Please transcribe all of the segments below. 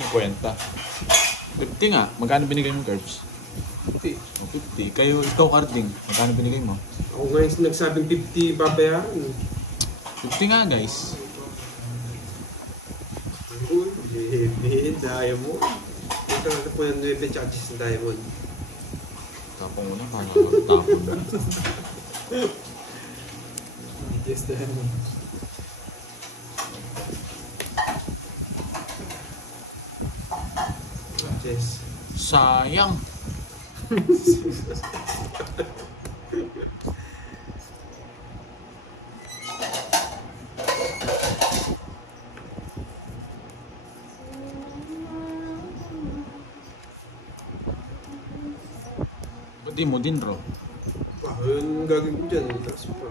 50. 50 nga. Magkano binigay mo, Curbs? 50. O, 50. Kayo, ikaw, Carding. Magkano binigay mo? Ako ngayon nagsabing 50 babayaran. 50 nga, guys. Uy, baby, diamond. Ito na po yung 9 charges ng diamond. Tapong mo na, paano tapong na. Yes, diamond. Yes. Sayang. Di mo din, bro. Yun gagawin ko dyan. Tapos pa.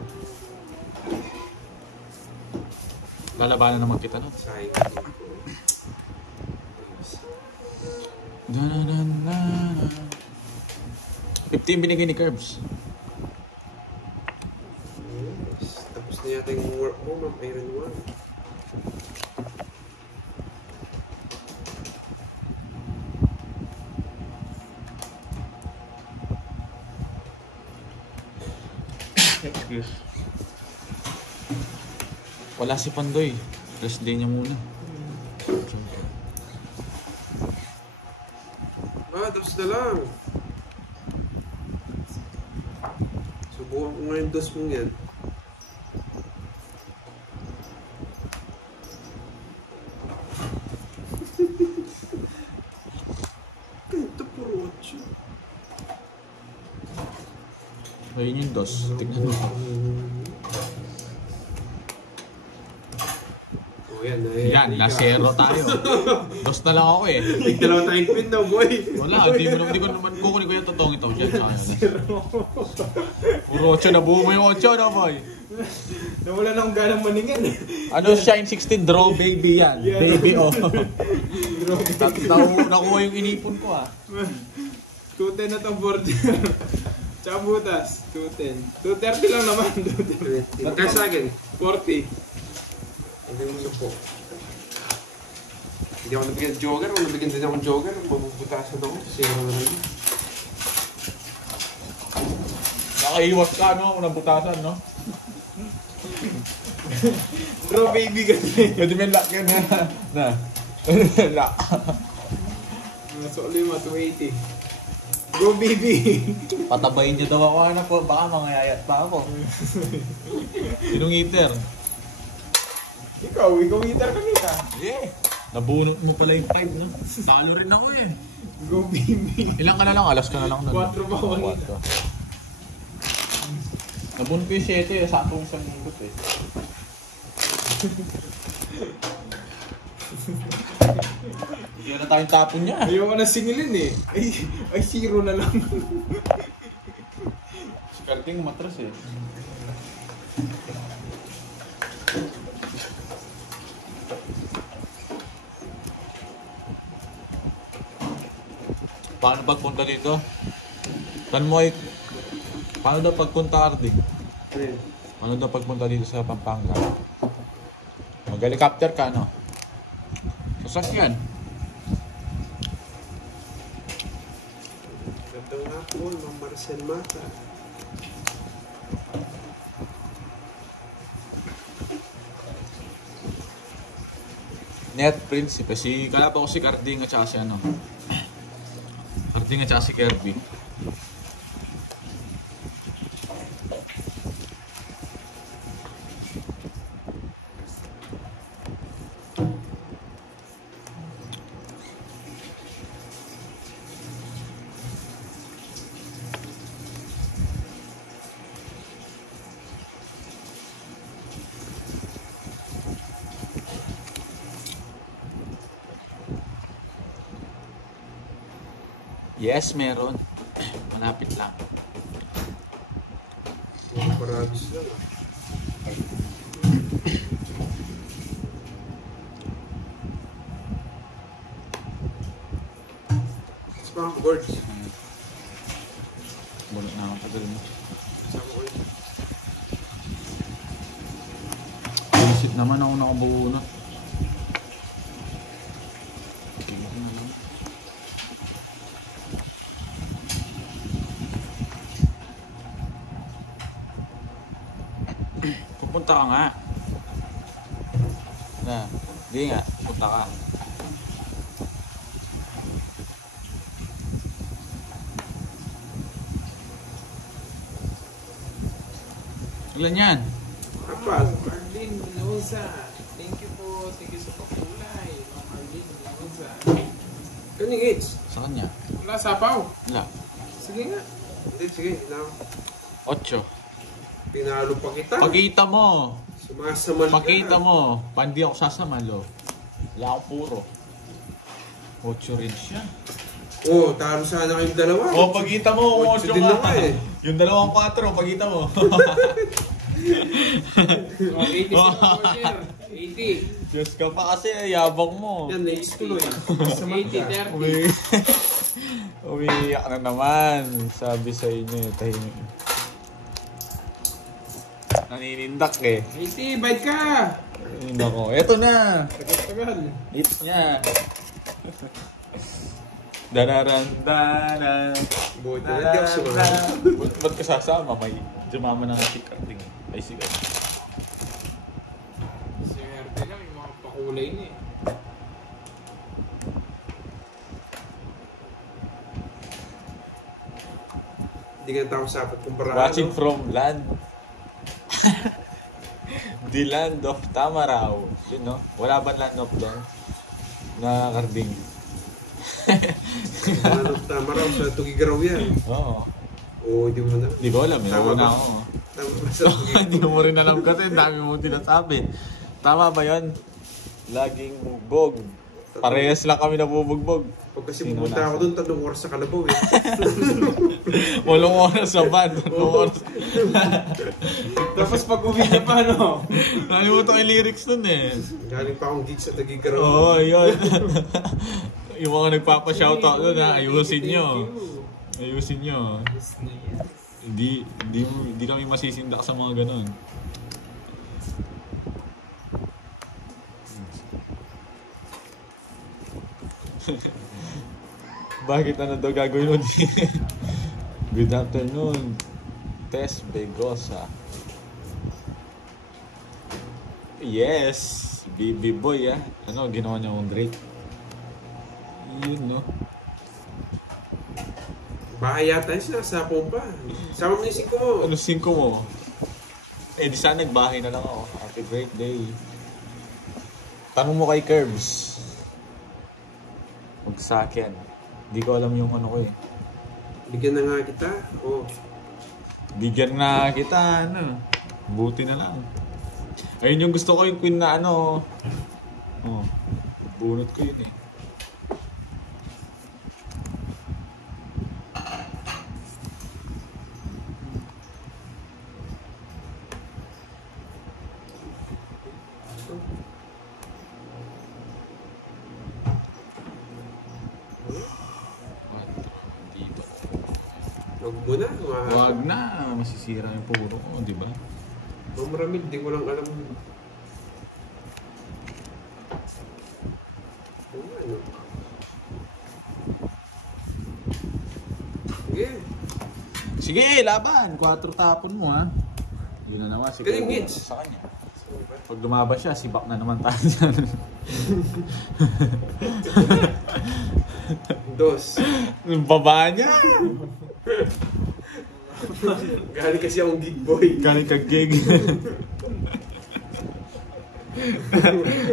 Lalabanan naman kita, no? Sayang ko. Da-da-da-da-da. 15 binigay ni Curbs. Yes. Tapos na yata yung work mo, ma'am. Iron 1. Excuse. Wala si Pandoy. Rest day niya muna. Dos na lang. Subukan ko ngayon dos mong yan. Ito puro 8. Ayun yung dos. Tignan mo. Yan, yan, na zero tayo. Dos na lang ako eh. Nagdalawa tayong queen daw, boy. Wala, hindi ko naman kukunin ko yung totoong ito. Diyan sa akin. Puro 8 na buo mo yung 8 na, boy. Nawala na akong ganang maningan eh. Ano, Shine 16 draw baby yan. Yeah. Baby oh. Nakuha yung inipon ko ah. 210 na itong border. Tsaka butas, 210. 230 lang naman. 230. Magkaya sa akin? 40. Hindi mo supo. Hindi ako nabigyan ng jogger. Kung nabigyan din akong jogger, mabubutasan ako. Zero na rin. Nakaiwas ka, no? Unang butasan, no? Bro, baby kasi. Pwede may lock yan, ha? Na. Lock. Soli mo, 280. Go, baby. Patabayin niyo daw ako, anak ko. Baka mangayayat pa ako. Sinong eater? Ikaw eater kanina. Yeah. Nabunot mo pala yung 5, no? Talo rin ako eh. Go, baby. Ilang ka na lang? Alas ka na lang nun. 4 pa ako nila. Nabunot ko yung 7 eh. Sakong isang lingkot eh. Hindi na tayong tapon niya. Ayoko na singilin eh. Ay, 0 na lang. Si Carding matras eh. Paano pagpunta dito? Paano daw pagpunta, Carding? Paano daw pagpunta dito sa Pampanga? Mag-helicopter ka, no? Sasakyan. Gandang hapon, Ma'am Marcel Mata. Net Prinsipe. Kalapa ko si Carding at saka si ano. Carding at saka si Kirby. Yes, meron. Malapit lang. Paragis lang. It's mga boards. Bunot na ako. Tagal mo. Kasama ko yun. Visit naman ako nakabunot. Punta ka nga. Na, hindi nga. Punta ka. Ilan yan? Apat. Marlene Mendoza. Thank you po. Thank you sa pakulay. Marlene Mendoza. Kaning hits? Sa kanya? Wala, sapaw. Wala. Sige nga. Hindi, sige. Lang. 8. Pinalo pa kita. Pakita mo. Sumasamal ka. Pakita mo. Pandi ako sasamalo. Wala akong puro. 8 rin siya. Oo, talo sana kayong dalawa. Oh, pagkita mo. 8 8 din nga. naman eh. Yung 2-4, pagkita mo. 80 sa order. 80. Diyos ka pa kasi, yabang mo. Yan, next tuloy. 80, 30. Umiiyak na naman. Sabi sa inyo, tahimik. Naninindak eh. 80, bite ka! Ay, nako. Eto na. Tagal-tagal. Hits niya. Danarandanan. Buti na, hindi ako sumagal. Ba't ka sasama? May jumama ng sikarting. Ay, sikat. Swerte lang, yung mga pakulay niya eh. Hindi ka tao sa apat kumpara. Watching from land. The land of Tamaraw. Yun, no? Wala ba land of doon? Na karding. Ano, tama raw sa Tugigaraw yan. Oo. Oo, hindi mo na. Hindi ko alam. Tama Tama ba? ako. Tama ba sa Tugigaraw? Hindi mo rin alam kasi. Dami mo tinasabi. Tama ba yun? Laging bugbog. Parehas lang kami nabubugbog. Pag kasi Sino pumunta ako nasa? doon, 3 oras sa Kalabaw eh. 8 oras sa van. 8 oras. Tapos pag uwi na pa, no? Nalimutan ko yung lyrics nun eh. Galing pa akong gig sa Tugigaraw. Oo, yun. Yung mga nagpapa-shoutout doon ha, ayusin nyo. Ayusin nyo. Hindi kami masisindak sa mga ganon. Bakit ano daw gagawin mo? Good afternoon, Tess Begosa. Yes, baby boy ah. Ano, ginawa niya akong Drake. Yun no. Bahay yata yun, sinasapong pa. Sama mo yung 5 mo. Ano 5 mo? Eh di sana nagbahay na lang ako. Happy birthday. Tanong mo kay Curbs. Huwag sa akin. Hindi ko alam yung ano ko eh. Bigyan na nga kita. Oh. Bigyan na kita, ano. Buti na lang. Ayun yung gusto ko, yung queen na ano. Oh. Bunot ko yun eh. Dito. Huwag mo na. Wag na. Masisira yung puro ko, di ba? Maramid, di ko lang alam. Ano? Sige. Sige, laban. 4 tapon mo ha. Yun na naman. Si Galing Kuya hits. sa kanya. Pag lumabas siya, sibak na naman tayo dyan. 2. Yung baba niya. Galing kasi akong gig boy. Galing kag-gig.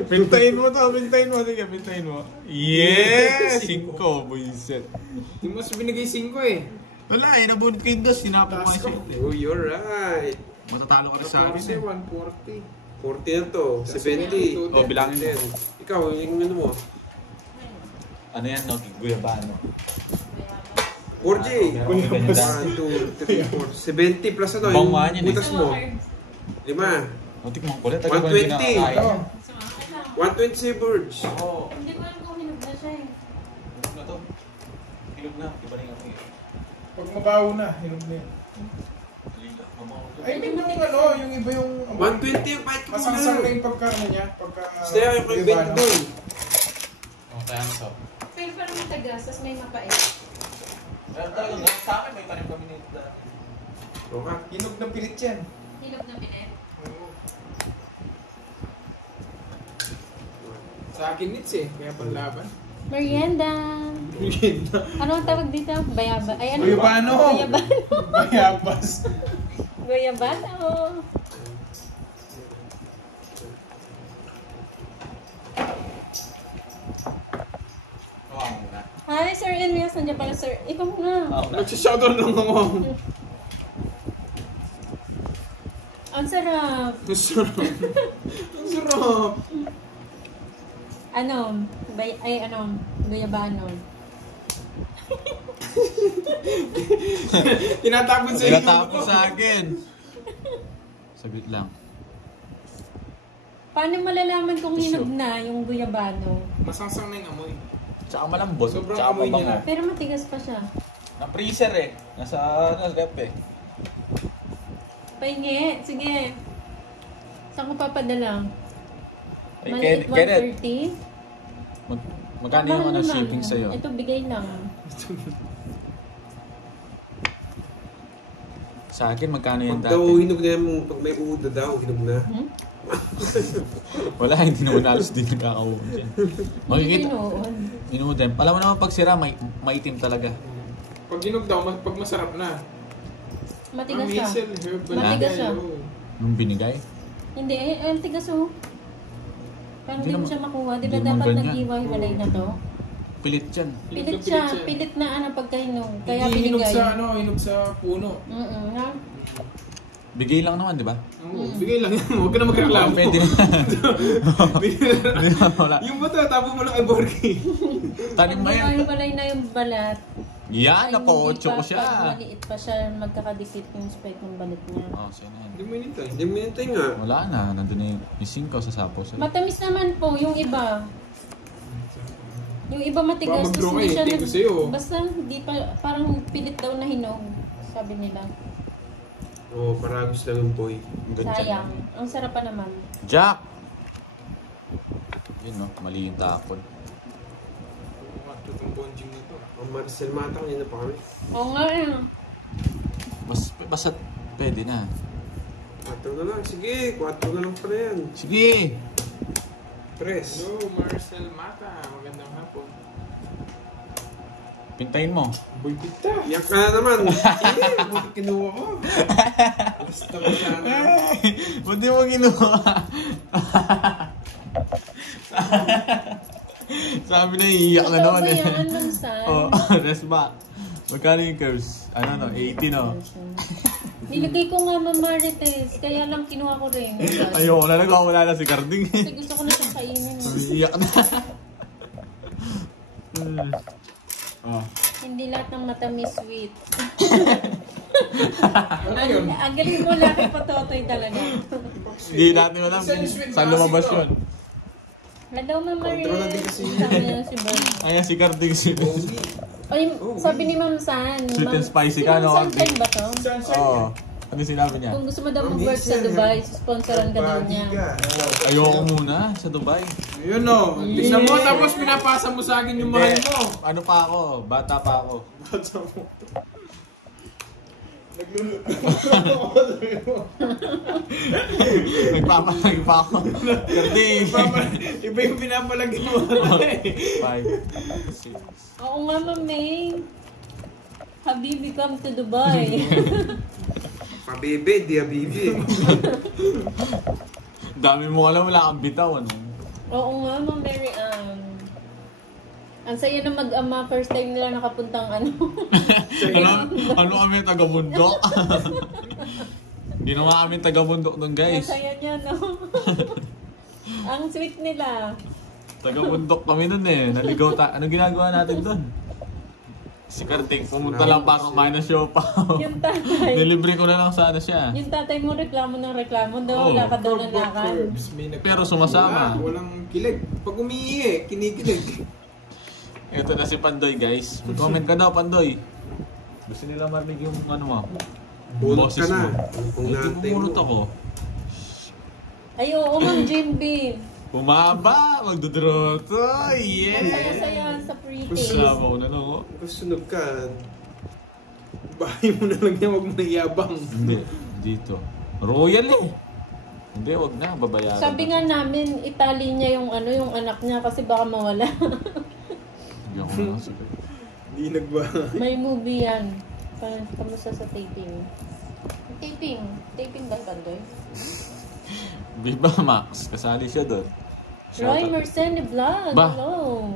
Pintayin mo to, pintayin mo. Sige, pintayin mo. Yes! 5, buisit. Hindi mo sa binigay 5 eh. Wala eh, nabunod ko yung dos. Sinapa ko kasi. Oh, you're right. Matatalo ka rin sa akin eh. 140. 40 na to. 70. Oh, bilangin mo. 10. Ikaw, yung ano mo? Ano yan, no? Guyabano. 4J. Meron akong ganyan dati. 1, 2, 3, 4. 70 plus ano? Bang man yan eh. Butas mo. 5. Muntik mo kulit. Tagal ko yung 120. kinakain. 120 si Burge. Oo. Hindi ko alam kung hinog na siya eh. Hilog na to. Hilog na. Di ba rin ako eh. Pag mabaho na, hinog na yun. Ay, yung ano, yung iba yung... 120 yung fight ko Masangsang na muna. yung pagkano niya, pagka... Stay ako yung invento doon. Oh, kaya ano to? Pero parang matagas, tapos may mapait. Pero talaga, sa akin may tanim kami nito. Okay. Hinog na pilit yan. Hinog na pinet. Sa akin nits eh, kaya panlaban. Merienda. Ano ang tawag dito? Bayaba. Ay, ano? Guyabano. Guyabano. Bayabas. Guyabano. Hi, Sir Elias. Nandiyan pala, Sir. Ikaw muna. Nagsishoutout lang ako. Ang sarap. Ang sarap. Ang sarap. Ano? Guyabano. Tinatapon sa iyo. Tinatapos sa akin. Saglit lang. Paano malalaman kung hinog na yung guyabano? Masangsang na yung amoy. Tsaka malambot. Sobrang Tsaka amoy niya mabango. na. Pero matigas pa siya. Na-freezer eh. Nasa rep eh. Pahingi. Sige. Saan ko papadala? Ay, Maliit Kenneth. 130? Magkano yung Mahal ano, naman. shipping sa'yo? Ito, bigay lang. Sa akin, magkano yung Pag dati? daw hinog na yung, pag may uda daw, hinog na. Wala, hindi naman halos di nagkakauwi dyan. Makikita. Ginoon. Inudem. Alam mo naman pag sira, maitim talaga. Pag ginog daw, pag masarap na. Matigas Ang siya. hazel, herbal. Matigas siya. Oo. Nung binigay. Hindi, ang tigas oh. Parang Hindi hindi mo naman- siya makuha. Di ba hindi naman dapat ganyan. nag-iwalay na to? Pilit yan. Pilit siya. Pilit na ano pagkahinog. Kaya Hindi hinog binigay. sa ano, hinog sa puno. Ha? Bigay lang naman, di ba? Oo, bigay lang yan. Huwag ka na magreklamo. Pwede na. Hindi naman wala. Yung bato, tapo mo lang kay Borky. Tanim mo yan. Nag-iwalay na yung balat. Yan, Ay, nako-8 ko Pag siya. maliit pa siya, magkakadikit yung spike ng balat niya. Oh, siya na yan. Hindi mo inintay. Hindi mo nintay nga. Wala na, nandun na yung 5 sa sapos. Matamis naman po yung iba. Yung iba matigas. Baka Tapos mag-draw hindi kayo, siya hindi ko sa'yo. Basta hindi pa, parang pilit daw na hinog. Sabi nila. Oo, paragos lang yung boy. Sayang. Ang sarap pa naman. Jack! Yun no, mali yung tapon. Itong bonjing nito. Ang Marcel Mata, kanina pa kami. Oo nga eh. Basta pwede na. 4 na lang, sige. 4 na lang pa na yan. Sige! Press. Hello, Marcel Mata. Magandang hapon. Pintayin mo. Boy Pita. Iyak ka na naman. Sige, buti kinuha ko. Basta ko sana. Buti mo ginawa. Sabi na iiyak na naman eh. Yan, Mansan. Oh, rest back. Magkano yung curves? Ano no? 80 no? Nilagay ko nga Marites, kaya lang kinuha ko rin. Ayoko na, nagwawala na si Carding. Kasi gusto ko na siyang kainin. Iiyak na. Oh. Hindi lahat ng matamis sweet. Ano yun? Ang galing mo laki pototoy talaga. Hindi natin alam saan lumabas yun. Hello, Mama Rin. Control natin kasi. Sabi niya si Bern. Ayan si Carding. Ay, sabi ni Ma'am San. Sweet and spicy si ka, no, Ma'am San Carding? ba to? Oo. Ano sinabi niya? Kung gusto mo daw mag-work sa Dubai, sponsoran ka daw niya. Ayoko muna sa Dubai. Yun o. Tignan mo, tapos pinapasa mo sa akin yung mahal mo. Ano pa ako? Bata pa ako. Bata mo. Nagpapalag pa ako. Carding. Iba yung pinapalagay mo. 5, 6. Oo nga, Ma'am May. Habibi, come to Dubai. Pabebe, di habibi. Dami mo alam, wala kang bitaw. Ano? Oo nga, Ma'am Mary Ann. Ang saya na mag-ama, first time nila nakapuntang ano. Ano kami, taga-bundok? Hindi na nga kami taga-bundok doon, Ang guys. saya niya, no? Ang sweet nila. Taga-bundok kami doon eh. Naligaw Anong ginagawa natin doon? Si Karting, pumunta lang para kumain ng siopaw. Yung tatay. Nilibre ko na lang sana siya. Yung tatay mo reklamo ng reklamo daw. Oo. Lakad daw ng lakad. Pero sumasama. Walang kilig. Pag umiihi, kinikilig. Ito na si Pandoy, guys. Comment ka daw, Pandoy. Gusto nila marinig yung ano mo. Bunot boses ka na. mo. Kung Ay, natin tumurot mo. ako. Ay, oo, Ma'am Jimby. Bumaba! Magdudroto! Ang Yeah! saya-saya sa pretty. Kasama ko na lang, oh. Kung sunog ka, Bahay mo na lang yan, huwag mo nang yabang. Hindi. Dito. Royal eh. Hindi, wag na. Babayaran. Sabi nga namin, itali niya yung yung anak niya kasi baka mawala. Hindi ako nakasagot. Hindi nagba. May movie yan. Kamusta sa taping? Taping? Taping ba Bandoy? Viva Max, kasali siya doon. Roy Merceni Vlog. Ba? Hello.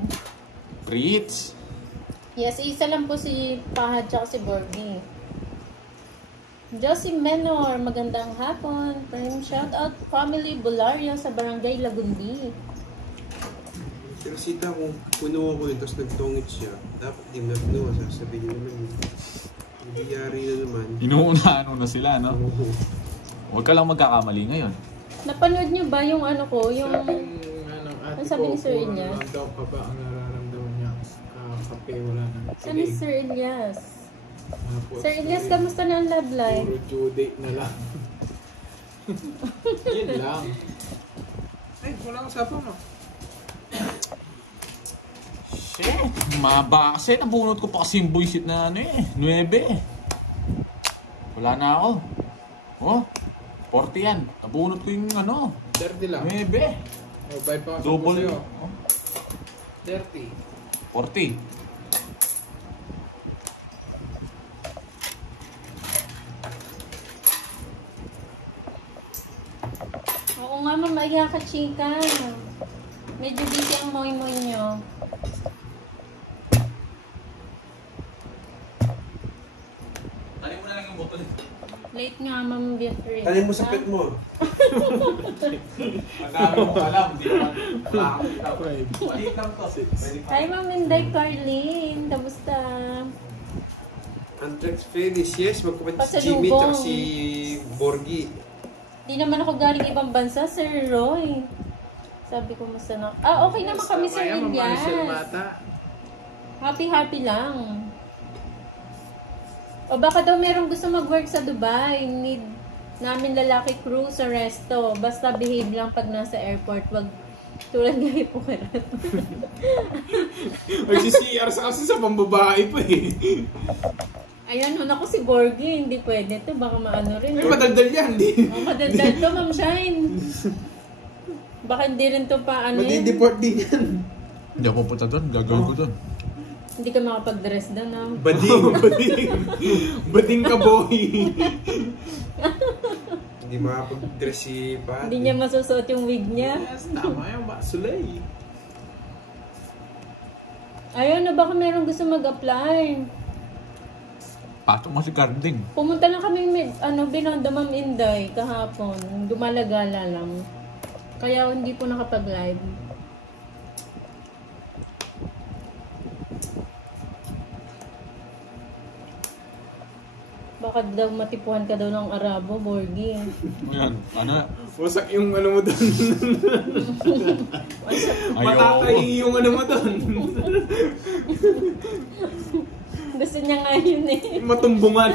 Fritz. Yes, isa lang po si Pahad tsaka si Borgie. Josie Menor, magandang hapon. Prime shout out family Bulario sa Barangay Lagundi. Pero sita kung punuha ko yun, tapos nagtongit siya, dapat di mo napunuha, sasabihin nyo naman. Nangyayari na naman. Inuunahan mo na sila, no? Huwag ka lang magkakamali ngayon. Napanood niyo ba yung ko, yung Ate sabi ni ko, Sir puro Elias? naman daw pa ba ang nararamdaman niya? Kape, wala nang saan ni Sir Elias? Tapos, Sir Elias, kamusta na ang love life? puro due date na lang. Yun lang. Ay, wala akong sapang mo. Shit, maba kasi. Nabunot ko pa kasi yung bullshit na 9. Wala na ako. Oh, 40 yan. Nabunot ko yung 30 lang. 9. O, bypass Double. ko sa'yo. Oh, 30. 40. Oo nga, mamaya ka, chika. Medyo busy ang moy-moy nyo. Tali mo na lang yung botol. Late nga, Ma'am Beatrice. Tanin mo sa pet mo. Magkami mo alam. Hindi naman makakakita. Maliit lang to. Hi, Ma'am Inday Carlene. Kamusta? Anthrax Feliz, yes, magkapit si Pasalubong. Jimmy at si Borgie. Di naman ako galing ibang bansa, Sir Roy. Sabi ko, musta na? Okay naman kami, Sir Kaya Elias. Marcel Mata. Happy lang. O baka daw merong gusto mag-work sa Dubai. Need namin lalaki crew sa resto. Basta behave lang pag nasa airport. Wag tulad ng hipokarat. Magsi-CR sa kasi sa pambabae pa eh. Ayan, ako si Borgie. Hindi pwede to. Baka maano rin. Ay, madaldal yan, di. Madaldal to, Ma'am Shine. Baka hindi rin to pa ano yun. Madi-deport din yan. Hindi ako pupunta doon. Gagawin ko doon. Hindi ka makapag-dress doon, ha? Bading, bading. Bading ka, boy. Hindi makapag-dress si Pat. Hindi niya masusuot yung wig niya. Yes, tama yung basulay. Ayun, baka merong gusto mag-apply. Pasok mo si Carding. Pumunta lang kami, Binondo, Ma'am Inday, kahapon. Dumalagala lang. Kaya hindi po nakapag-live. Baka daw matipuhan ka daw ng Arabo, Borgie. Yan. Ano? Wasak yung ano mo doon. Matatay yung ano mo doon. Gusto niya nga yun eh. Matumbungan.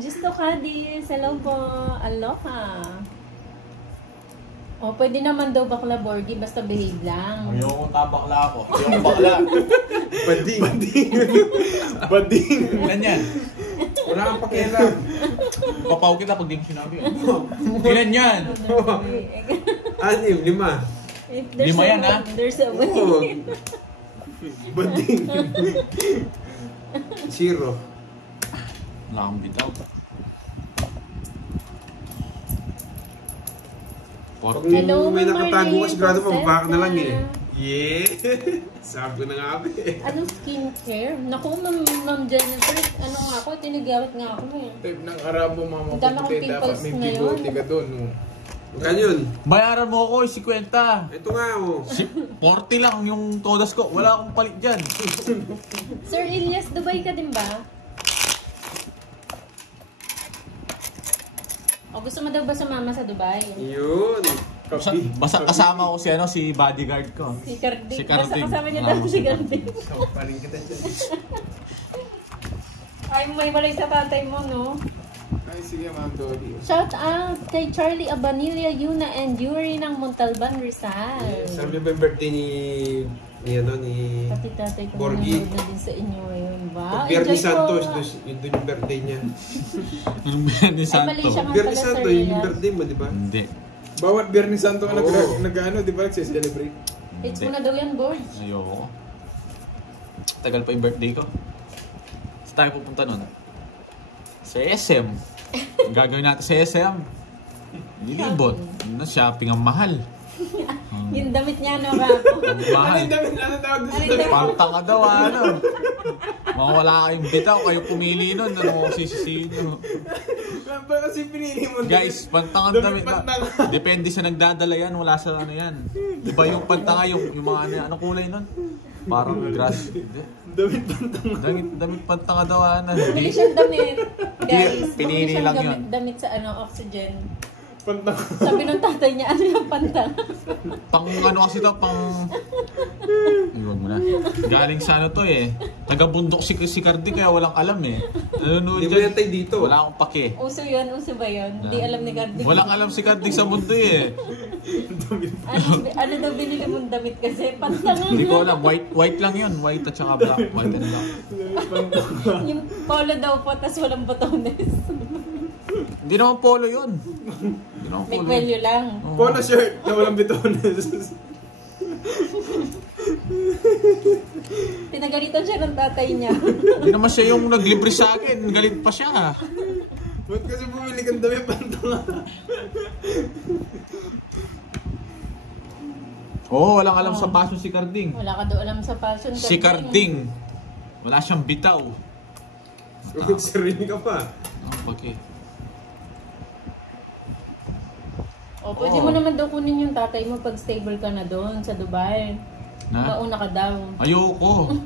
Justo Kadis, hello po. Aloha. O, pwede naman daw bakla, Borgie, basta behave lang. Ayoko tabakla ako. Hindi ako bakla. Bading. Bading. Ilan yan? Wala kang pakialam. Papaw kita pag di mo sinabi. Ilan yan? 6, 5. If there's Lima a yan, way, ha? there's a way. Oo. Bading. 0. Wala kang bitaw. Pag Hello, may Ma'am nakatago ka, Marlene sigurado pa baba ka na lang eh. Fonseca. Yeah! Sabi ko na nga ako eh. Anong skincare? Naku, Ma'am Jennifer, ano nga ako, tinigawat nga ako eh. Type ng Arabo, mga Ang dami maputi. kong Dapat pimples may ngayon. bigote ka doon. No? Magkano yun? Bayaran mo ako, 50. Ito nga oh. 40 lang yung todas ko. Wala akong palit dyan. Sir Elias, Dubai ka din ba? O gusto mo daw ba sumama sa Dubai? Yun. Basta kasama ko si bodyguard ko. Si Carding. Si Carding. Basta kasama niya daw si Carding. Parin kita dyan. Ay, may walay sa tatay mo, no? Ay, Ay, sige, Ma'am Dolly. Shout out kay Charlie Abanilla, Yuna, and Yuri ng Montalban, Rizal. Sabi ba yung birthday ni Pati tatay ko Borgie. nanonood na din sa inyo ngayon. Wow, Biyernes enjoy po. Santos, yun doon yung birthday niya. Anong Biyernes Ay, mali Santo? siya nga Biyernes pala, Santo, Sir yun yung Elias. birthday mo, di ba? Hindi. Bawat Biyernes Santo ka Oo. nag-ano, di ba nagse-celebrate? It's mo na daw yan, Borge. Ayoko. Tagal pa yung birthday ko. Saan tayo pupunta nun? Sa SM. Ang gagawin natin sa SM. Lilibot. Shopping ang mahal. Yung damit niya, no, Rapo? Ang Ano mahal. yung damit? Ano tawag doon sa Ano yung damit? damit? Pantang ka daw, ano. Mga wala kayong bitaw, kayo pumili nun. Ano mo sisisihin nyo? Ba kasi pinili mo? Guys, pantang ang damit na. Depende sa nagdadala yan, wala sa ano yan. Diba yung pantanga, yung mga ano, anong kulay nun? Parang grass. Damit pantang. Damit pantanga daw, ano. Bumili siyang damit. Guys, Pinili bumili siyang lang yun. damit sa oxygen. Pantang. Sabi ng tatay niya, ano yung pantang? Pang ano kasi to, pang... Iwag mo na. Galing sa ano to eh. Taga-bundok si Cardi kaya walang alam eh. Nanonood Di ba dyan. yan tayo dito? Wala akong pake. Uso yun? Uso ba yun? Hindi alam ni Cardi. Walang alam si Cardi sa mundo eh. Ano daw binili mong damit kasi? Pantang Hindi ko alam. White lang yun. White at saka black. White and black. Yung polo daw po, tas walang botones. Hindi naman polo yun. Hindi naman May polo. kwelyo lang. Oo. Polo shirt na walang bitones. Pinagalitan siya ng tatay niya. Hindi naman siya yung naglibre sa akin. Galit pa siya. Ba't kasi bumili kang damit pantang? Oo, walang alam sa passion si Carding. Wala ka daw alam sa fashion. Si Carding. Wala siyang bitaw. Bakit sarili ka pa? Oh, okay. O, pwede mo naman daw kunin yung tatay mo pag stable ka na doon sa Dubai. Na? Mauna ka daw. Ayoko.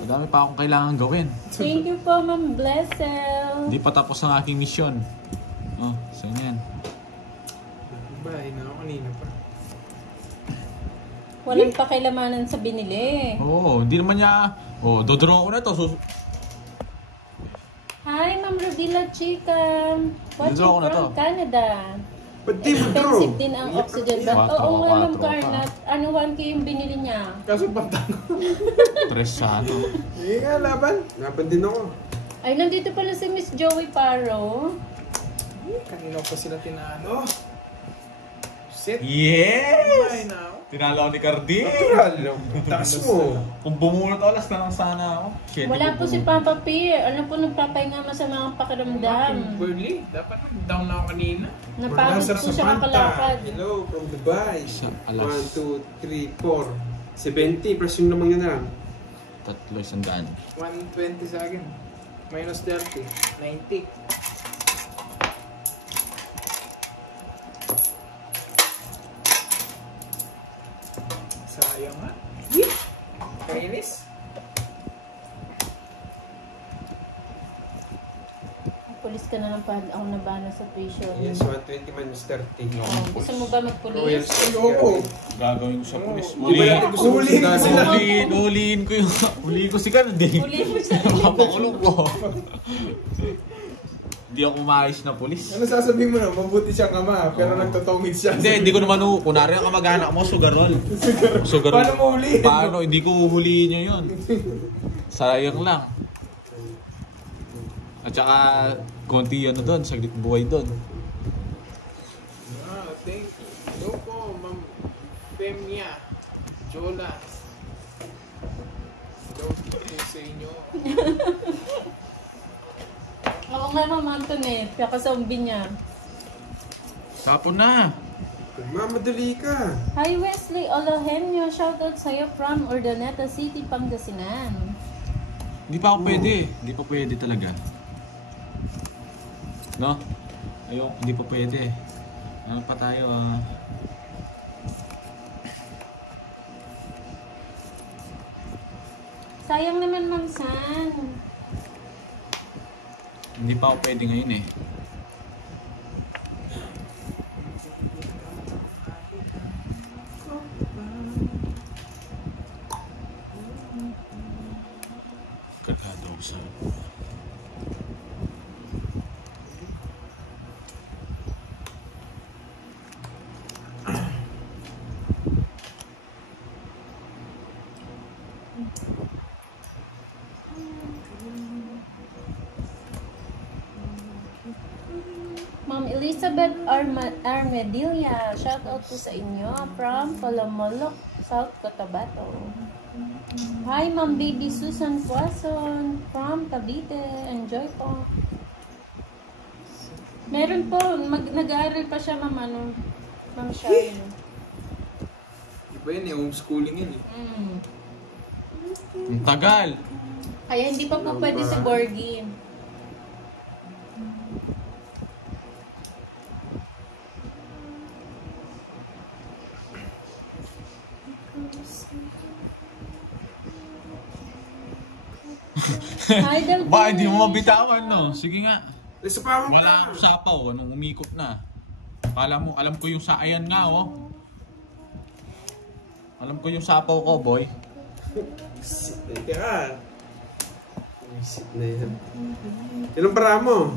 Madami pa akong kailangan gawin. Thank you po, Ma'am Blessel. Hindi pa tapos ang aking misyon. Oh, saan yan? Bahay na ako kanina pa. Walang pakialamanan sa binili. Oo, hindi naman niya... Oh, dodraw ko na to. Hi, Ma'am Rodila Chica. Watching Dito ako na to. from Canada. Ba't di mo draw? Expensive din ang oxygen bag. Oo nga, Ma'am Carnat. Ano, 1K yung binili niya. Kaso pantang. Tres sa ano. Hindi nga, laban. Laban din ako. Ay, nandito pala si Miss Joey Paro. Kanina pa sila tinalo. Set. Yes! Bahay na ako. Tinalo ni Carding. Natural. Taas mo. Kung bumunot alas na lang sana ako. Shit, Wala hindi po ko si bumunot. Papa P. Alam po, nagpapahinga masama ang pakiramdam. Burley, dapat down na ako kanina. Napagod po siya kakalakad. Hello from Dubai. Sa alas. 1, 2, 3, 4. 70 plus yung naman yan na. Tatlo isang daan. 120 sa akin. Minus 30. 90. Sayang nga. Kainis. Pulis ka na lang pa. Ako nabana sa tuition. Yes, 120 minus 30. Oh, gusto mo ba magpulis? Oo. Gagawin ko sa pulis. Di ba natin gusto Huli mo sila. Uliin ko yung... Uliin ko si Carding. Huli mo siya. Papakulong ko. Hindi ako maayos na pulis. Ano sasabihin mo na? Mabuti siyang ama, pero nagtotongit siya. Hindi ko naman kunwari ang kamag-anak mo, sugarol. Sugarol. Paano mo huliin? Paano? Hindi ko huhulihin niya yun. Sayang lang. At saka, konti ano doon, saglit buhay doon. Thank you. Hello po, Ma'am Femia Jolas. Hello po sa inyo. Oo nga, Ma'am Antoinette. Kakasambi niya. Tapon na. Mamadali ka. Hi, Wesley Olahenyo. Shoutout sa'yo from Urdaneta City, Pangasinan. Hindi pa ako pwede. Hindi pa pwede talaga. No? Ayun, hindi pa pwede. Ano pa tayo Sayang naman, Ma'am San. Hindi pa ako pwede ngayon eh. Kargado ako sa... Ma'am Elizabeth Armedilla, shout out po sa inyo from Palomolok, South Cotabato. Hi, Ma'am Baby Susan Puason from Cavite. Enjoy po. Meron po, nag-aaral pa siya, Ma'am Shine. Iba yun eh, homeschooling yun eh. Ang tagal. Kaya hindi pa po pwede si Borgie. Idol Ba, hindi mo mabitawan, no? Sige nga. Nasapawan ka. Wala akong sapaw, anong umikot na. Alam ko yung ayan nga, oh. Alam ko yung sapaw ko, boy. Teka. Visit na yan. Ilang para mo?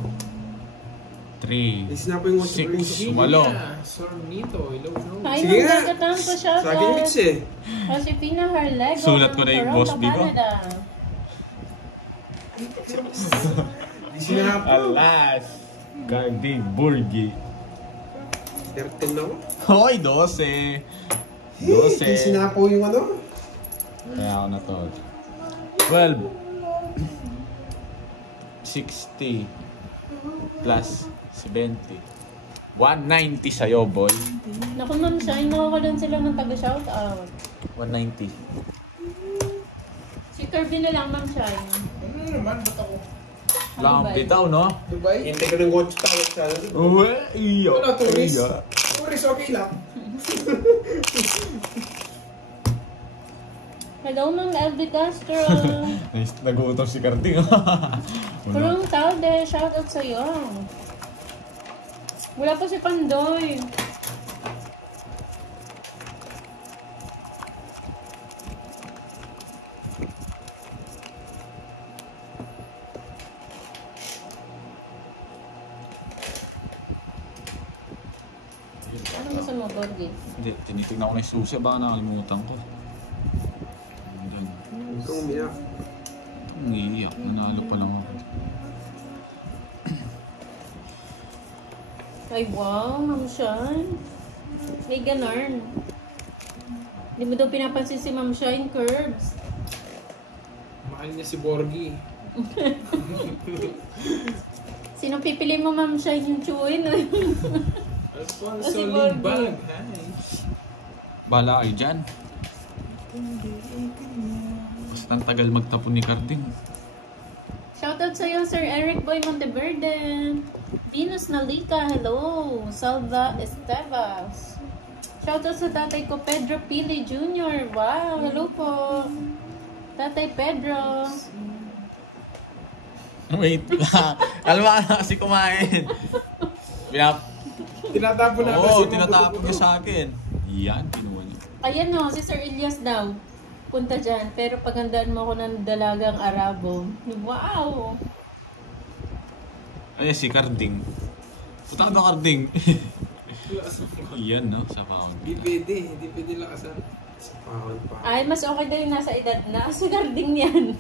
3, Isin na po yung 6, 8. Sornito, hello. Hi, Sige Ma'am nga. Dagatang po siya. Sa akin mix eh. Josefina Harlego. Sulat ko na yung Toronto, boss Bigo. Canada. Isin na po. Alas. Garding Burgi. 13 na ako. Hoy, 12. 12. Isin na po yung ano? Kaya ako na to. 12. 60 plus 70. 190 sa'yo, boy. Naku, Ma'am Shine, nakakalan sila ng taga-shoutout. 190. Si Kirby na lang, Ma'am Shine. Ano naman, ba't ako? Wala kang bitaw, no? Dubai? Hintay ka ng kotse tawag sa ano. Uwe, iyo. Wala, tourist. Iyo. Tourist, okay lang. Hello, Ma'am LB Castro. Nagutom si Carding. Kurong Talde, shoutout sa'yo. Wala pa si Pandoy. Ano gusto mo, Borgie? Hindi, tinitignan ko na yung susi. Baka nakalimutan ko. Ayan. Huwag kang umiyak. Umiiyak. Nanalo pa lang ako. Ay, wow, Ma'am Shine. May ganarn. Hindi mo daw pinapansin si Ma'am Shine, Curbs. Mahal niya si Borgie. Sino pipili mo, Ma'am Shine, yung chewin? Alfonso Si Borgie. Limbag. Hi. Bala kayo dyan. Basta ang tagal magtapon ni Carding. Shoutout sa'yo, Sir Eric Boy Monteverde. Venus Nalica, hello. Salva Estevas. Shoutout sa tatay ko, Pedro Pili Jr. Wow, hello po. Tatay Pedro. Wait lang. Alam mo na kasi kumain. Tinatapon natin Oo, si tinatapon niya sa akin. Yan, kinuha niya. Ayan o, si Sir Elias daw. Punta dyan, pero paghandaan mo ako ng dalagang Arabo. Wow! Ay, si Carding. Puta ka Carding. Yan, no? Sa pound. Di pwede lakasan. Sapawan pa. Ay, mas okay daw yung nasa edad na. Si Carding yan.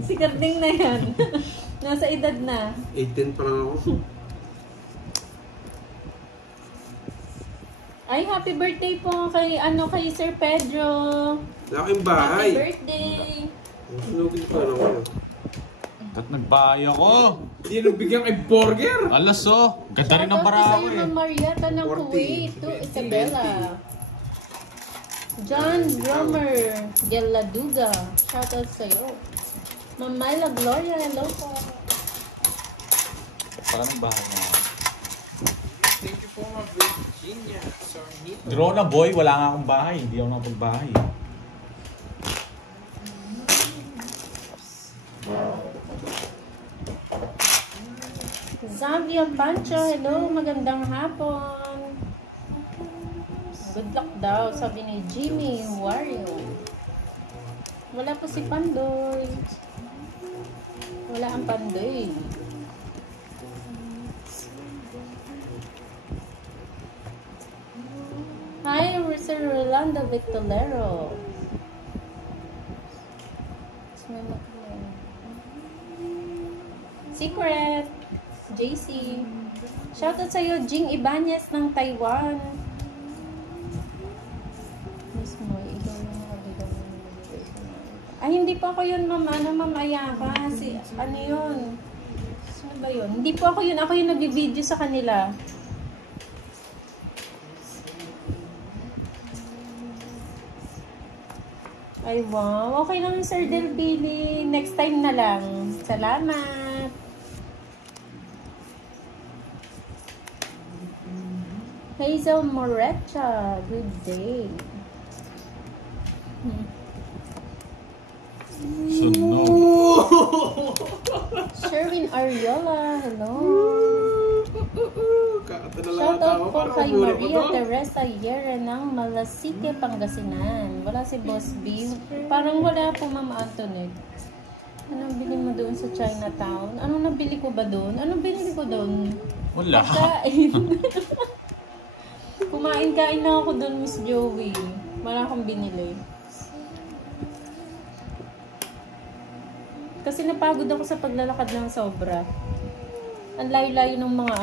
Si Carding na yan. Nasa edad na. 18 pa lang ako. Ay, happy birthday po kay Sir Pedro. Wala kayong Happy bahay. birthday. Sunugin ko na ako. Tat nagbahay ako. Hindi nang bigyan kay Burger. Alas, oh. Ganda rin ang Shoutout po barako sa'yo, eh. Ma'am Marietta ng 40, Kuwait. To 20, Isabella. John Bromer Geladuga. Shoutout sa'yo. Ma'am Myla Gloria, hello po. Saka nagbahay na. Thank you po, Ma'am Virginia. Sornito. Draw na, boy. Wala nga akong bahay. Hindi ako nakapagbahay. Xavier Pancho, hello, magandang hapon. Good luck daw, sabi ni Jimmy Wario. Wala pa si Pandoy. Wala ang Pandoy. Hi, Sir Rolando Victolero. Secret. JC. Shoutout sa'yo, Jing Ibanez ng Taiwan. Mismo, ikaw yung nakaligaw ng ay, hindi po ako yun, ma'am. Ma'am Ayaka. Ano yun? Sino ba yun? Hindi po ako yun. Ako yung nag-video sa kanila. Ay, wow. Okay lang, Sir Del Billy. Next time na lang. Salamat. Hazel Morecha. Good day. Sunog. Sherwin Ariola. Hello. Kakatala Shoutout po kay Maria Teresa Yera ng Malasique, Pangasinan. Wala si Boss B. Parang wala po, Ma'am Antoinette. Anong bili mo doon sa Chinatown? Anong nabili ko ba doon? Anong binili ko doon? Wala. Kain. Kumain-kain na ako doon, Miss Joey. Wala akong binili. Kasi napagod ako sa paglalakad ng sobra. Ang layo-layo ng mga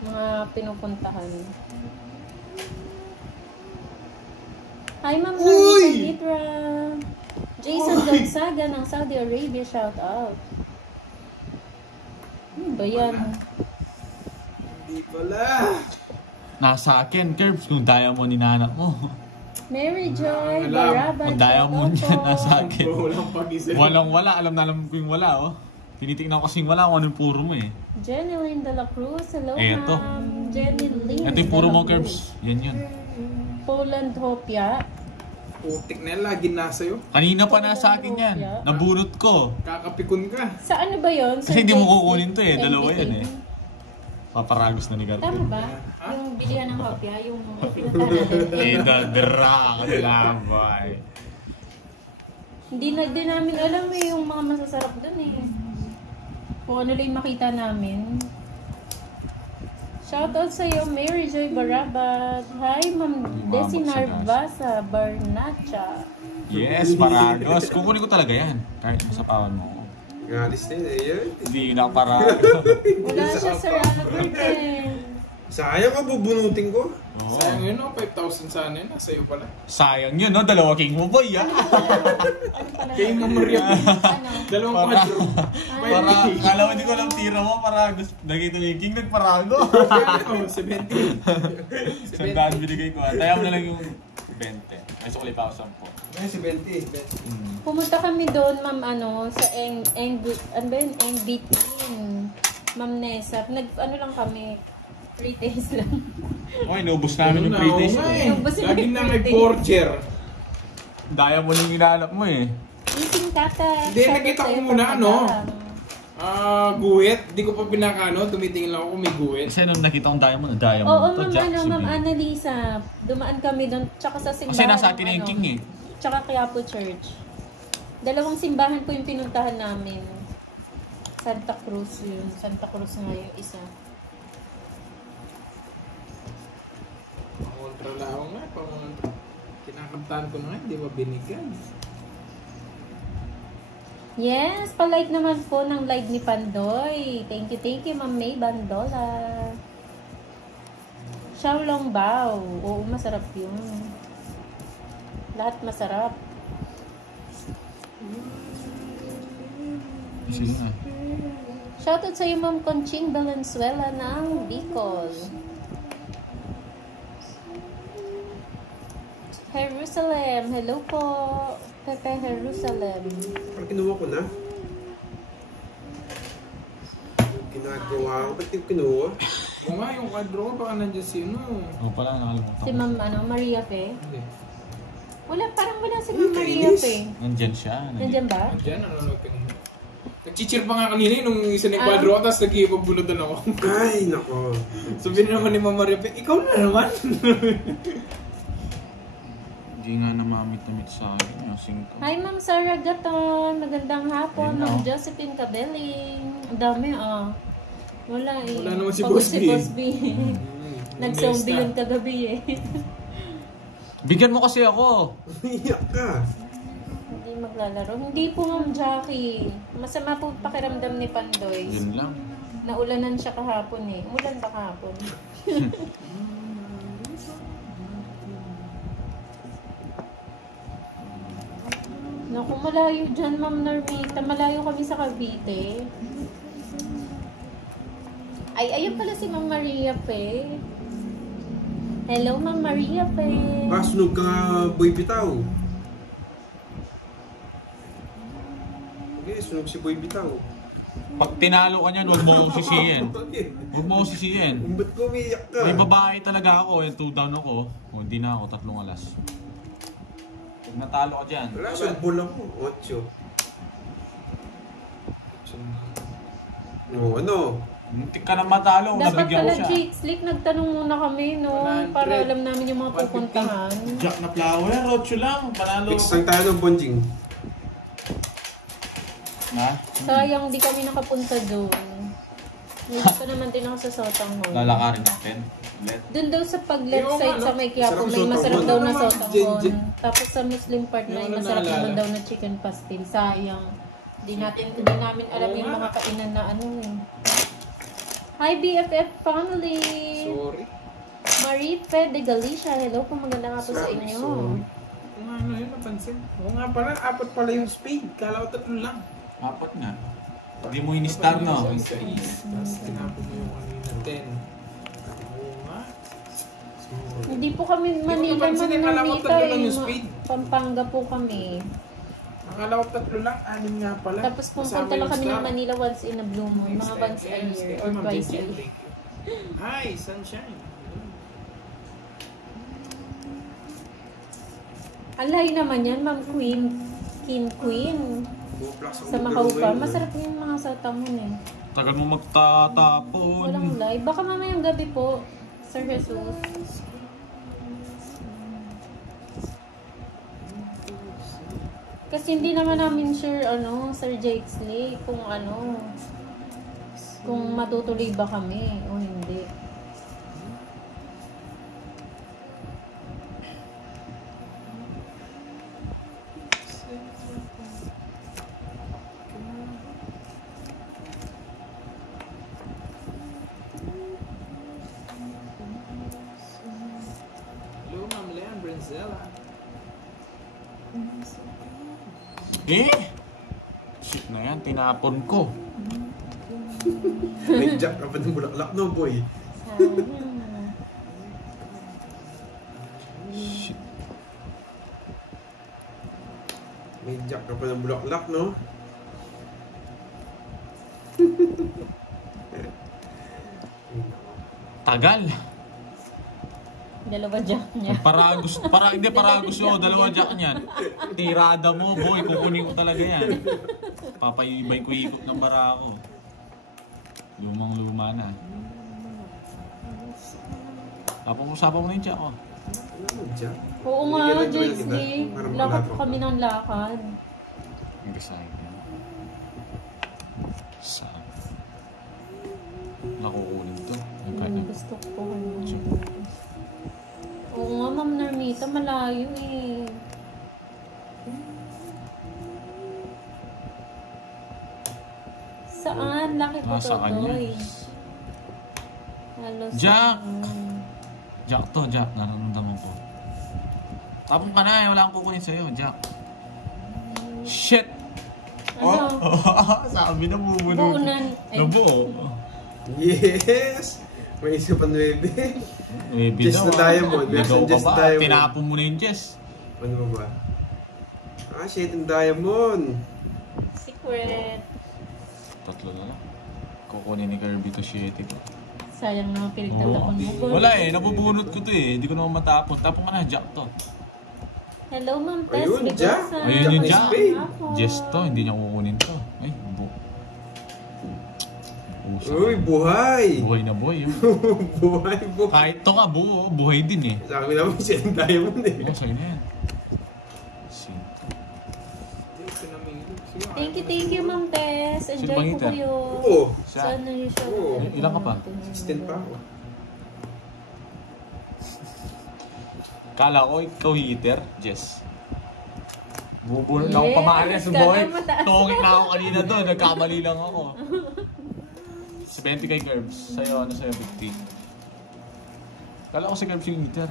mga pinupuntahan. Hi, Ma'am Nitra. Jason Gonzaga ng Saudi Arabia, shout out. Ano ba yan? Hindi pala. Nasa akin, Curbs, kung diamond inanak mo. Mary Joy Baraba, Kung diamond yan, nasa akin. Walang pag-isip. Walang-wala, alam na alam ko yung wala, oh. Tinitignan ko kasing wala kung anong puro mo, eh. Jenny Lynn de la Cruz, hello Eto. ma'am. Jenny Lynn Ito yung puro mo, Curbs. Yan yun. Poland Hopia. Putik na yan, lagi nasa iyo. Kanina pa nasa akin yan. Nabunot ko. Kakapikon ka. Sa ano ba yun? Kasi hindi mo kukunin to, eh. Dalawa yan, eh. Paparagos na ni Garfield. Tama ba? Yung bilihan ng Hopia, yung pinuntahan natin. Idadra ka nila, boy. Hindi namin alam yung mga masasarap dun eh. Kung ano lang yung makita namin. Shoutout sa iyo, Mary Joy Barabat. Hi, Ma'am Desi Narvasa Barnacha. Yes, Paragos. Kukunin ko talaga yan. Kahit masapawan mo. Gratis din eh yan. Hindi na Paragos. Wala siya, Sir Albert eh. Sayang ka, bubunutin ko. Oo. Sayang yun, 5,000 sana yun. Nasa iyo pala. Sayang yun, no? Dalawa king mo, boy, ah. Kay Maria. Ano? Dalawang Para, kwadro. para, kala mo hindi ko lang tira mo, Paragos. Nagito yung king, nagparago. Oh, 70. Sandaan binigay ko, ah. Tayo mo na lang yung 20. May sukli pa ako 10. Ay, si 20. Pumunta kami doon, Ma'am, sa Eng-Bitin. Ma'am Nessa. Lang kami. 3 days lang. Oh, inubos namin yung 3 days. Inubos yung Lagi na may 3 days. porcher. Daya mo nang inalap mo, eh. Ising tata. Hindi, nakita ko muna, guhit. Di ko pa pinakano. Tumitingin lang ako kung may guhit. Kasi nung nakita kong diamond Oo, to, Ma'am, Jackson, Ma'am eh. Annalisa. Dumaan kami doon. Tsaka sa simbahan. Kasi nasa atin na yung king, eh. Tsaka Quiapo Church. Dalawang simbahan po yung pinuntahan namin. Santa Cruz yun. Santa Cruz nga yung isa. Pangontra lang ako nga. Kinakantahan ko na nga. Hindi ba binigyan? Yes, palike naman po ng live ni Pandoy. Thank you, Ma'am May Bandola. Xiaolong Bao. Oo, masarap yun. Lahat masarap. Sige nga. Shoutout sa iyo, Ma'am Conching Valenzuela ng Bicol. Jerusalem. Hello po. Pepe Jerusalem. Parang kinuha ko na. Ginagawa ko. Ba't yung kinuha? Oo nga, yung kwadro ko. Baka nandiyan si Oo pala, nakalimutan Si ko. Ma'am Maria Fe. Hindi. Parang wala si Ma'am Maria kainis. Fe. Nandyan siya. Nandyan ba? Diyan, nag-cheer pa nga kanina nung isa ni kwadro ko. Tapos nag-iipabunutan ako. Ay, nako. Sabi naman ni Mama Maria, ikaw na naman. Hindi nga namamit-namit sa akin. Yung 5. Hi, Ma'am Sarah Gaton. Magandang hapon. Hello. Ma'am Josephine Cabeling. Ang dami, Wala eh. Wala naman si Pagod Boss si B. Boss B. Nag-zombie yun kagabi eh. Bigyan mo kasi ako. Iyak ka. Hindi Hindi maglalaro. Hindi po, Ma'am Jackie. Masama po pakiramdam ni Pandoy. Yun lang. Naulanan siya kahapon eh. Umulan ba kahapon? Naku, malayo dyan, Ma'am Normita. Malayo kami sa Cavite. Ay, ayun pala si Ma'am Maria Pe. Hello, Ma'am Maria Pe. Sunog ka nga, Boy Bitaw. Okay, sunog si Boy Bitaw. Pag tinalo ka niyan, huwag mo akong sisihin. Huwag mo akong sisihin. Ba't ko umiyak ka? May babae talaga ako. Yung 2 down ako. O, hindi na ako. 3 alas. Pag natalo ka dyan. Wala, sulbol ako. 8. No, ano? Muntik ka na matalo. Dapat Nabigyan ko pala, siya. Jake Slick, nagtanong muna kami, no? 100. Para alam namin yung mga pupuntahan. Jack na flower, Rocho lang. Panalo. Fix lang tayo ng bonjing. Na? Sayang, di kami nakapunta doon. Gusto naman din ako sa Sotang Hall. Lalakarin natin. Ulit. Doon daw sa pag-left side sa may Quiapo, may masarap daw na Sotang Hall. Tapos sa Muslim part may masarap naman daw na chicken pastel. Sayang. Hindi namin alam yung mga kainan na ano eh. Hi BFF family! Sorry. Marie Fed de Galicia, hello po, maganda nga po sa inyo. Kung ano yun, napansin. Oo nga pala, 4 pala yung speed. Kala ko 3 lang. 4 nga. Hindi mo in-star, no? Tapos tinapos mo yung kanina. 10. Oo nga. Hindi po kami Manila, napansin eh, kala ko Manila, tatlo lang yung speed. Pampanga po kami. Akala ko 3 lang, 6 nga pala. Tapos pumunta lang kami ng Manila once in a blue moon, mga once a year or twice a year. Hi, sunshine. Alay naman yan, Ma'am Queen. Queen. Sa Macau pa. Masarap yung mga satamon eh. Tagal mo magtatapon. Walang live. Baka mamayang gabi po, Sir Jesus. Kasi hindi naman namin sure, Sir Jake Slay, kung kung matutuloy ba kami o hindi. Hello, Ma'am Leon Brenzella. Shit na yan, tinapon ko. May jack ka pa ng bulaklak, no, boy? Sayang. Shit. May jack ka pa ng bulaklak, no? Tagal. Dalawa jack niya. Hindi paragos yun, 2 jack niyan. Tirada mo, boy, kukunin ko talaga yan. Papayibay ko ikot ng bara ako. Lumang-luma na. Usapan mo na yung jack, oh. Ano, jack? Oo nga, Bigyan ng Jake kita. Slay. Parang Lakad wala pa. kami ng lakad. Ang excited. Saan? Nakukunin to. Yung kanya. Gusto ko po Oo nga, Ma'am Normita, malayo eh. Saan? Laki po Nasa kanya. Totoy. Halos Jack! saan? Jack to, Jack. Nararamdaman ko. Tapong ka na, wala akong kukunin sa'yo, Jack. Shit! Ano? Sabi na bubunod. Buunan. Ay. Nabuo. Yes! May isa pa 9. Jess na diamond. Meron Jess na diamond. Tinapon mo na yung Jess. Ano ba? Shit, yung diamond. Secret. 3 na lang. Kukunin ni Kirby to shit ito. Sayang na pinagtatapon mo. Wala eh, nabubunot ko to eh. Hindi ko naman matapon. Tapon ka na, Jack to. Hello, Ma'am Tess. Ayun, Jack. Ayun yung Jack. Ako. Jess to, hindi niya kukunin to. Ay, Uy, buhay! Buhay na buhay yun. Buhay. Kahit to ka, buhay din eh. Sabi naman siya yung diamond eh. Oo, sa'yo na yan. Thank you, Ma'am Tess. Enjoy po kayo. Oo. Saan na yung show? Oo. Ilan ka pa? 16 pa ako. Kala ko ikaw heater, Jess. Bubunod na ako pamalas, boy. Tungin na ako kanina doon. Nagkamali lang ako. 70 kay Curbs. Sa'yo, ano sa'yo, 50? Kala ko si Curbs yung meter.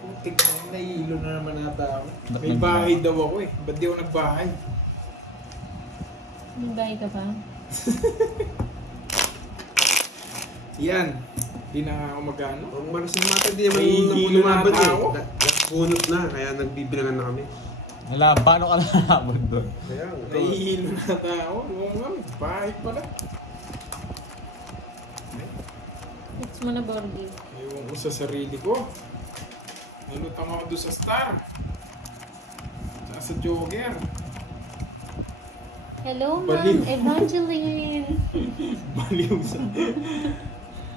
Putik na, nahihilo na naman nata ako. May bahay daw ako eh. Ba't di ako nagbahay? May bahay ka pa? Yan. Di na ako magano. Ang Marcel Mata, di naman Nahihilo na lumaban ako. Bunot na, kaya nagbibilangan na kami. Wala, paano ka nalaman doon? Kaya, Nahihilo na ako. Oo nga, may bahay pala. Hits mo na, Borgie. Ewan ko sa sarili ko. Nalutang ako doon sa star. Tsaka sa jogger. Hello, Ma'am Baliw. Evangeline. Baliw sa...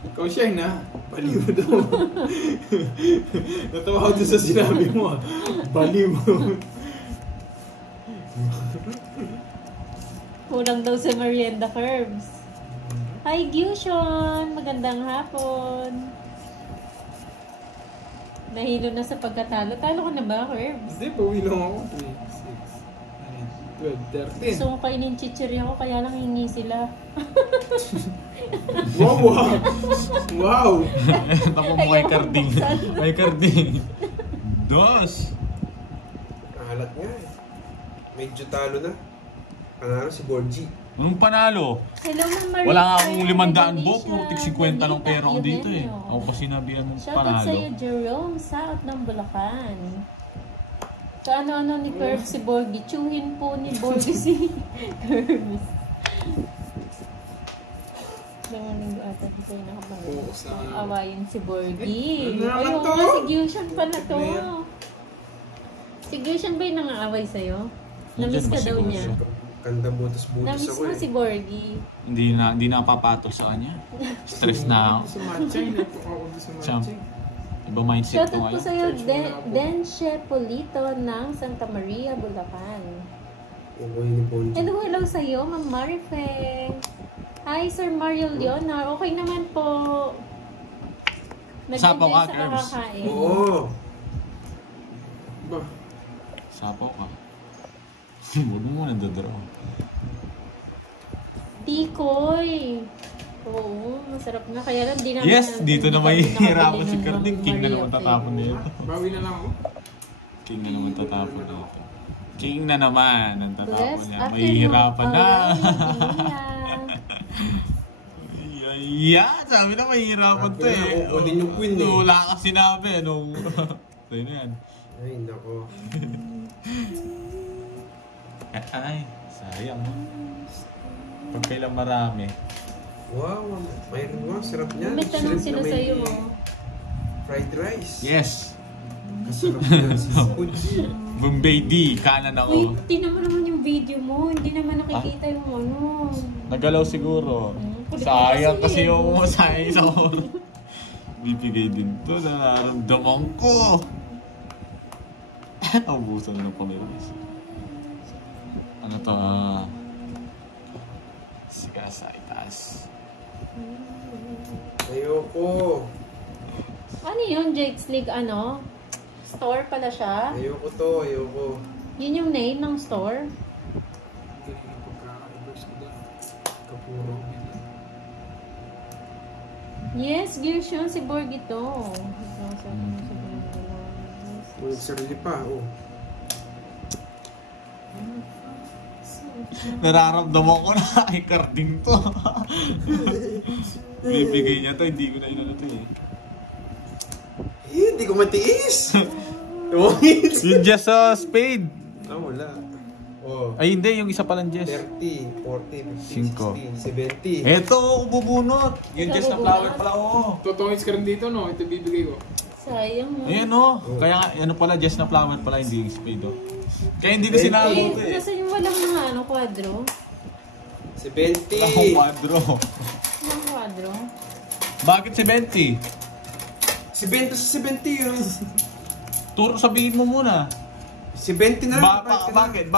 Ikaw siya na. Baliw daw. Natawa ako doon sa sinabi mo. Baliw. Kulang daw sa merienda Curbs. Hi, Gyushon! Magandang hapon. Nahilo na sa pagkatalo. Talo ka na ba, Curbs? Hindi, bawi lang ako. 3, 6, 9, 12, 13. Gusto ko kainin chichirya ko, kaya lang hingi sila. Wow, wow! Wow! Tapos mo kay Carding. Kay Carding. Dos! kahalat nga eh. Medyo talo na. Panalo si Borgie. Anong panalo? Hello, Ma'am Marie. Wala nga akong 500 bo, purtik 50 lang pera ko dito eh. Ako pa sinabihan ng Shoutout panalo. sa'yo, Jerome, South ng Bulacan. Kaano-ano ni Curbs si Borgie? Tsuhin po ni Borgie si Curbs. Namuning ata di sa'yo nakapanood. Awayin si Borgie. Ano naman Ayun to? nga, si Gyushan pa na to. Si Gyushan ba yung nangaaway sa'yo? Namiss ka daw niya. Kanda butas-butas Namiss ako mo eh. si Borgie. Hindi na papatol sa kanya. Stress na ako. Sa matching, natuwa ako sa matching. Iba mindset ko Shoutout po ngayon. sa'yo, Church muna po. Denche Polito ng Santa Maria, Bulacan. Oo, yun ni Borgie. Hello sa'yo, Ma'am Marife. Hi, Sir Mario Leonor. Okay naman po. Sapaw ka, Nag-enjoy sa Curbs. kakakain. Oo. Ba? Sapo ka. Huwag mo muna dadraw. Tikoy. Oo, masarap na. Kaya lang, di naman. Yes, dito na may hindi kami hirapan nakabili si ng Carding. Ma'am King na Maria naman Fe. tatapon nito. Bawi na lang ako. King na naman tatapon nito. King na naman ang tatapon Blessed niya. afternoon. May hirapan na. Yeah, sabi na may hirapan to eh. Oo, din yung queen eh. Wala ka sinabi nung... Sa'yo na yan. Ay, nako. Ay, sayang mo. Pag kailang marami. Wow, mayroon mo. Sarap niyan. May tanong Shrimp sila na may sa'yo. fried rice. Yes. Kasarap niyan. Seafood. Bombay D, kanan Wait, ako. tinan mo naman yung video mo. Hindi naman nakikita yung ano. Nagalaw siguro. Kulit Sayang mo kasi kasi yung sayang sa oras. Bibigay din to na nararamdaman ko. Naubusan na ng pamilis. Ano to? Sige, sa itaas. Ayoko. Ano yun, Jake's League, ano? Store pala siya? Ayoko to. Ayoko. Yun yung name ng store? Galing ang pagkaka-reverse ko doon. Kapuro. Yes, gears yun. Si Borgie to. Ulit sarili pa. Oh. Nararamdaman ko na ay Carding to. Bibigay niya to, hindi ko na inano to eh. Hindi ko matiis. Wangit. Yung just sa spade. Ah, wala. Oh. Ay hindi, yung isa palang Jess. 30, 40, 50, 60, 70. Eto, bubunot. Yung Jess na flower pala, oo. Totongits ka rin dito, no? Ito bibigay ko. Sayang mo. Ayan o. Kaya nga, ano pala, Jess na flower pala, hindi yung spade o. Kaya hindi ko sinabi Eh, ito eh. nasa yung walang mga ano, kwadro? 70. Ako, kwadro. Walang kwadro? Bakit si 20? 70 sa 70 yun. Turo, sabihin mo muna. 70 na. Bakit?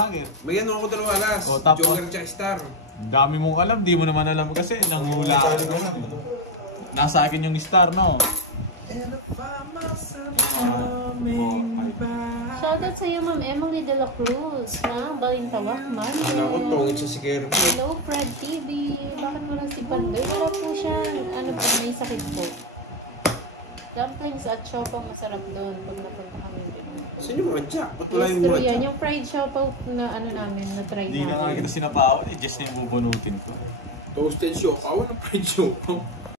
May ano ako dalawa alas. Oh, tapos? Joker tsaka star. Dami mong alam, di mo naman alam kasi nanghula ka. Nasa akin yung star, no? And I find myself coming back. Shoutout sa'yo, Ma'am Emily de la Cruz ng Balintawak, Manila. Akala ko tongit siya si Kirby. Hello, Fred TV. Bakit wala si Pandoy? Wala po siya. Ano po, may sakit po. Dumplings at siopaw masarap doon pag napunta kami din. Saan yung mga jack? Ba't wala Yes, yung true mga yan. jack? Yung fried siopaw na ano namin, na try Hindi na nga namin. kita sinapawan, just na yung bubunutin ko. Toasted siopaw? Ano fried siopaw?